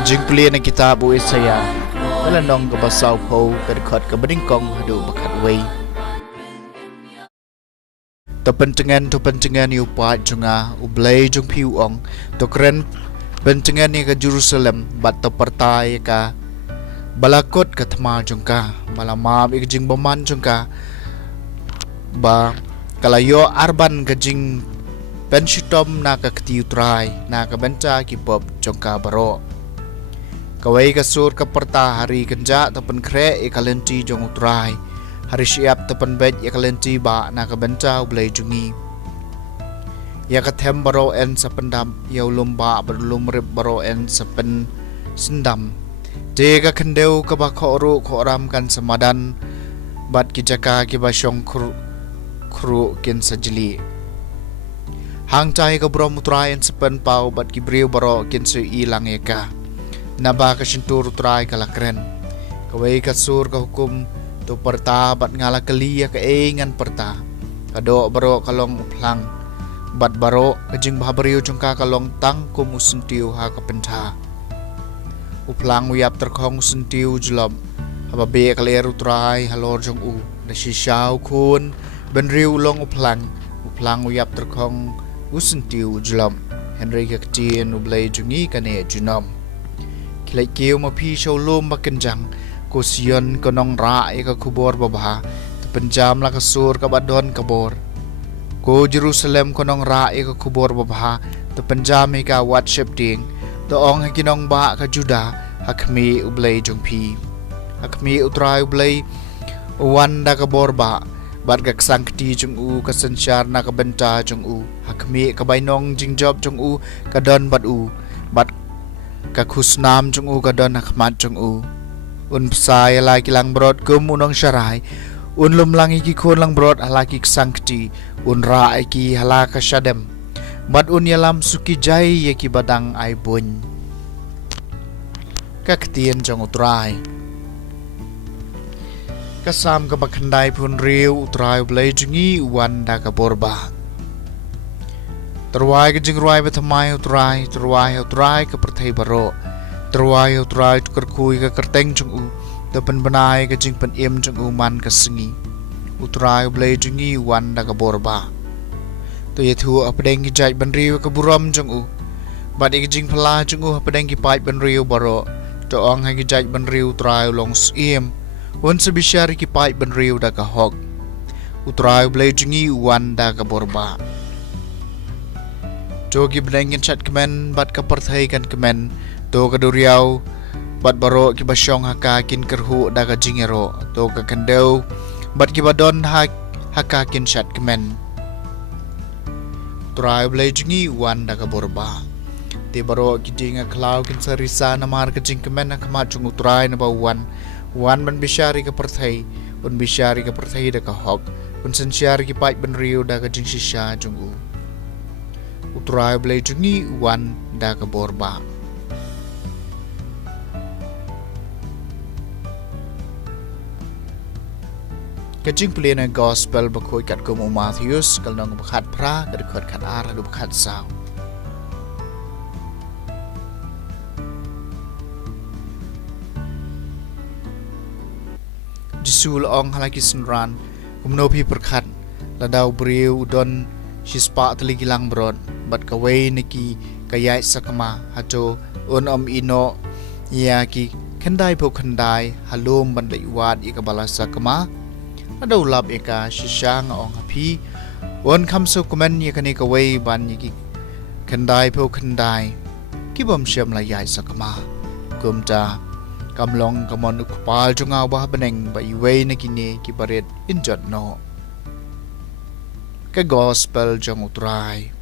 Kajing pilihan ng kitabu Isaya Malanong kabasaw po kadikot kabadingkong hadu bakatway Tapantengan iupat junga ublay jung piuong Tokren pentengan ni ka Jerusalem bat tapartay ka balakot ka tama jung ka Malamam ikajing baman jung ka Ba kalayo arban kajing penshitom na kakatiutray na kabenta kipop jung ka baro Kawai kasur kaperta hari kenja tapan kre ikalenti jong utrai hari siap tapan bet ikalenti ba na kabenta ublay jungi ya kathem baro en sapendam ya ulumba berlum rib baro en sapen sendam tega kendeu ka ba khoru khoram kan samadan bat kijaka ki ba syong khru kin sajli hang chai ka bro utrai en sapen pau bat ki briu baro kin su ilang eka Naba kasintur utray kalakren Kawai kasur ka hukum Tu perta bat ngala kaliya ka ingan perta Kado baro kalong uplang Bat baro kajing bahabariyo jungka kalong tang kumusuntiw ha kapenta Uplang uyap terkong suntiw julom Hababe kalir utray halor jung u Nasisyaw kun benriw long uplang Uplang uyap terkong usuntiw julom Henry kaktiin ublay jungi kane junom Kilay kiyo mapi showlum makenjang Kusiyon konong rae ka kubor babaha Tapenjam la kasur ka badon kabor Ko Jerusalem konong rae ka kubor babaha Tapenjam ka worship ding Doong hakinong ba ka Juda Hakmi ublay jong pi Hakmi utray ublay Uwanda kabor ba Bat kaksangkti jong u kasensyar na kabenta jong u Hakmi kabaynong jingjob jong u Kadon bat u Bat Kakusnam jung u kadon nakmat jung u Psay laki lang brod kum unong syarai Lum langi ki kun lang brod halaki ksangkti Raai ki halaka syadem Bad yalam suki jai yaki badang ay bun Kaktian jung utray Kasam kabakhanday pun riu utray ublay jungi wanda kaborba Terwai ke jingruai bethamai utrai Terwai ke perthai baro Terwai utrai tukar kui ke kerteng jung u Dapan benai ke jing pen im jung u man ke sengi Utrai ublay jungi wanda ke borba Tu yathu apadeng ki jai benriu ke buram jung u Bat ke jing pala jung u apadeng ki pai benriu baro Doong hai ki jai benriu utrai long sim Sebisyari ki pai benriu da ke hok Utrai ublay jungi wanda ke borba Jogi benengin chat kemen bat kaperthai kan kemen to kaduriau bat baro ki basyong haka kin kerhu da ka jingero to ka kendeu bat ki badon haka kin chat kemen Turai blay jingi wan da ka borba te baro ki jinga klau kin sarisa namar ka jing kemen akamat jung utrai na ba wan ban bisyari ka perthai un bisyari ka perthai da ka hok un sensyari ki pai benriu da ka jing shisha jung u Utrai blay jungi wan da ka borba Kajing pilihan ng gospel bakoy kat kumu Matthews Kalnong bakat pra kadikot kat ara do bakat saw Jisul ong halaki senran Kumnopi perkat Ladaw beriu udon Shispa teligilang brod Bat kawai niki kayai sakama hato ino ya ki kendai po kendai halum ban laiwad ika bala sakama adaw lab ika shisha nga ong hapi kamso kumen ya kani kawai ban yiki kendai po kendai kibam siyam layai sakama kumta kamlong kamon ukpal junga bah beneng ba iway na kini kibarit injot no ka gospel jong utray